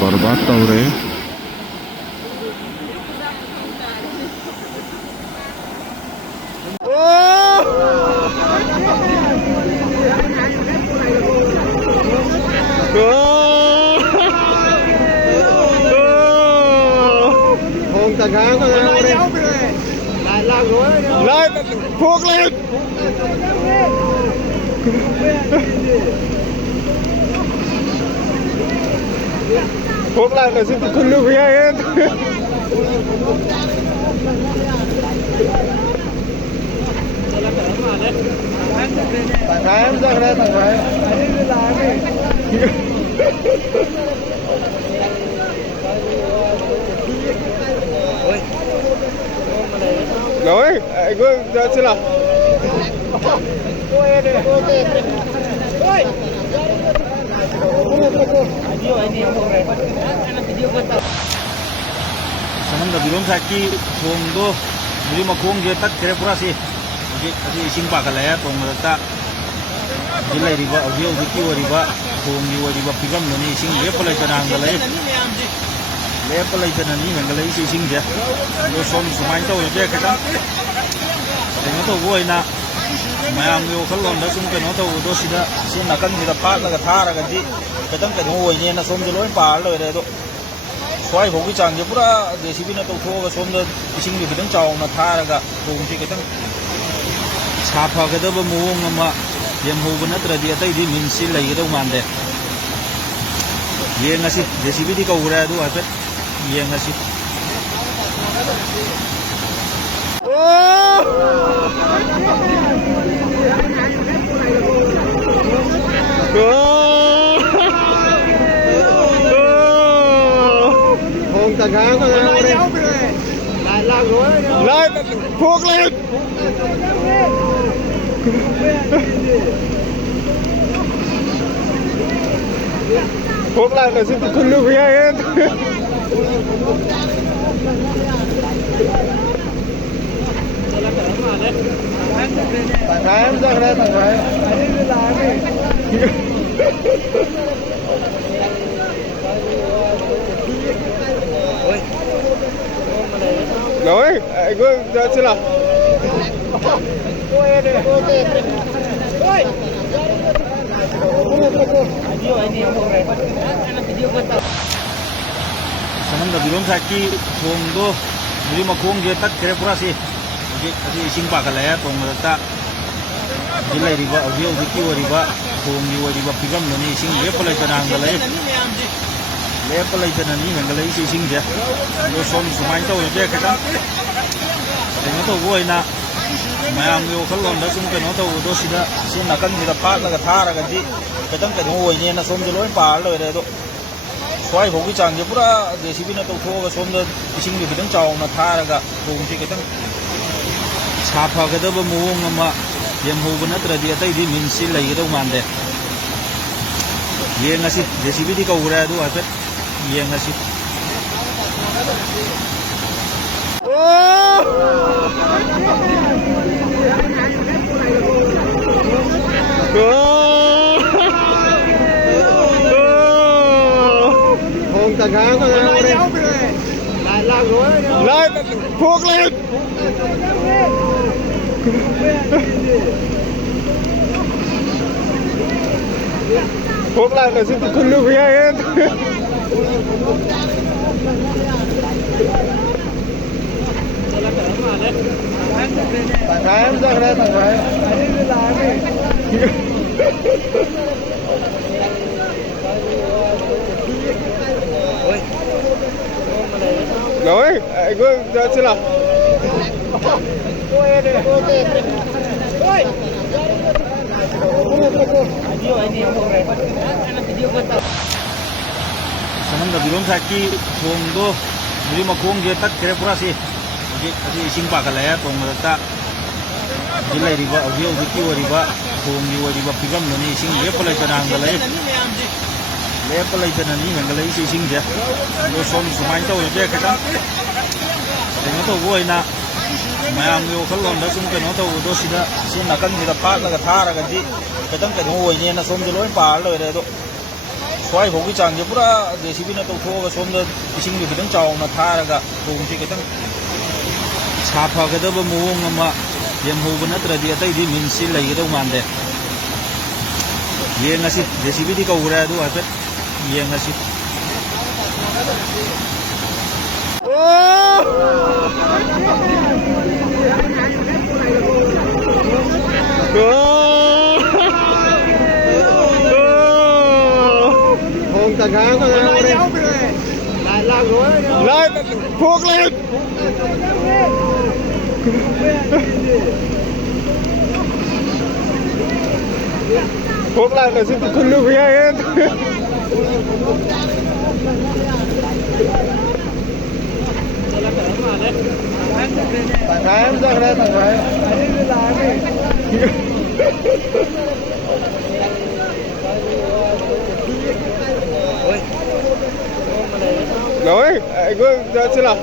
बर्बाद तो हो रहे हैं। lại thuốc lên thuốc lại là xin con lưu hết thằng gái em ra đây thằng gái rồi anh ơi ra xin nào Sananda belum saki tunggu jadi makung dia tak kira pura sih jadi ising pakal ya tong mereka jilai riba audio wiki riba tunggu riba pigam ni ising dia pelai tanah anggalai dia pelai tanah ni anggalai ising dia lo som sumai tahu dia kata tengok tu gua ina mayam yo kalau ndak sum ke no tahu tu sida sin nakan kita pat naga thara ganti kadang kadang gua ini na som jelo pa lo dia tu soai hoki chang je pura JCB na to tho ga som da ising ni kadang chaw na thara ga tong ji kadang chapa ga da ba muong ma yam ho ban tra dia tai di min sil lai do man de ye ngasi JCB di kau ra du ha ye ngasi thằng gái lại thuốc lên thuốc lại là xin con lưu hết thằng gái em ra đây thằng gái rồi anh ơi ra xin nào Sananda belum saki tunggu jadi makung dia tak kira pura sih jadi ising pakal ya tong mereka jilai riba audio wiki riba tunggu riba pigam ni ising dia pelai tanah anggalai dia pelai tanah ni anggalai ising dia lo som sumai tahu dia kata tengok tu gua ina mayam yo kalau ndak sum ke no tahu tu sida sin nakan kita pat naga thara ganti kadang kadang gua ini na som jelo pa lo dia tu soai hoki chang je pura JCB na to tho ga som da ising ni kadang chaw na thara ga tong ji kadang chapa ga da ba muong ma yam ho ban tra dia tai di min sil lai do man de ye ngasi JCB di kau ra du ha ye ngasi thằng gái lại thuốc lên thuốc lại là xin con lưu hết thằng gái em ra đây thằng gái rồi anh ơi ra xin nào Sananda belum saki tunggu jadi makung dia tak kira pura sih jadi ising pakal ya tong mereka jilai riba audio wiki riba ꯊꯣꯡꯒꯤ ꯑꯣꯏꯔꯤꯕ ꯐꯤꯕꯝꯗꯨꯅꯤ ꯏꯁꯤꯡ ꯂꯦꯞꯄ ꯂꯩꯇꯅ ꯍꯪꯒꯠꯂꯛꯏ ꯂꯦꯞꯄ ꯂꯩꯇꯅ ꯍꯦꯟꯒꯠꯂꯛꯏꯁꯤ ꯏꯁꯤꯡꯁꯦ ꯑꯗꯣ ꯁꯣꯝ ꯁꯨꯃꯥꯏꯅ ꯇꯧꯔꯤꯁꯦ ꯈꯤꯇꯪ ꯀꯩꯅꯣ ꯇꯧꯕ ꯑꯣꯏꯅ ꯃꯌꯥꯝꯒꯤ ꯋꯥꯈꯜꯂꯣꯟꯗ ꯁꯨꯝ ꯀꯩꯅꯣ ꯇꯧꯕꯗꯣ ꯁꯤꯗ ꯁꯤ ꯅꯥꯀꯟꯁꯤꯗ ꯐꯥꯠꯂꯒ ꯊꯥꯔꯒꯗꯤ ꯈꯤꯇꯪ ꯀꯩꯅꯣ ꯑꯣꯏꯅꯦꯅ ꯁꯣꯝꯗ ꯂꯣꯏ ꯄꯥꯔ ꯂꯣꯏꯔꯦ ꯑꯗꯣ ꯁ꯭ꯋꯥꯏ ꯐꯥꯎꯒꯤ ꯆꯥꯡꯁꯦ ꯄꯨꯔꯥ JCBꯅ ꯇꯧꯊꯣꯛꯑꯒ ꯁꯣꯝꯗ ꯏꯁꯤꯡꯗꯣ ꯈꯤꯇꯪ ꯆꯥꯎꯅ ꯊꯥꯔꯒ ꯊꯣꯡꯁꯦ ꯈꯤꯇꯪ ꯁꯥꯐꯒꯗꯕ ꯃꯑꯣꯡ ꯑꯃ ꯌꯦꯡꯍꯧꯕ ꯅꯠꯇ꯭ꯔꯗꯤ ꯑꯇꯩꯗꯤ ꯃꯤꯟꯁꯁꯤ ꯂꯩꯒꯗꯧ ꯃꯥꯟꯗꯦ ꯌꯦꯡꯉꯁꯤ JCBꯗꯤ ꯀꯧꯈ꯭ꯔꯦ ꯑꯗꯨ ꯍꯥꯏꯐꯦꯠ ꯌꯦꯡꯉꯁꯤ Không tận háng rồi lại thuốc lên thuốc lại là xin con lưu hết tận háng ra đây tận háng rồi anh ơi ra chưa nào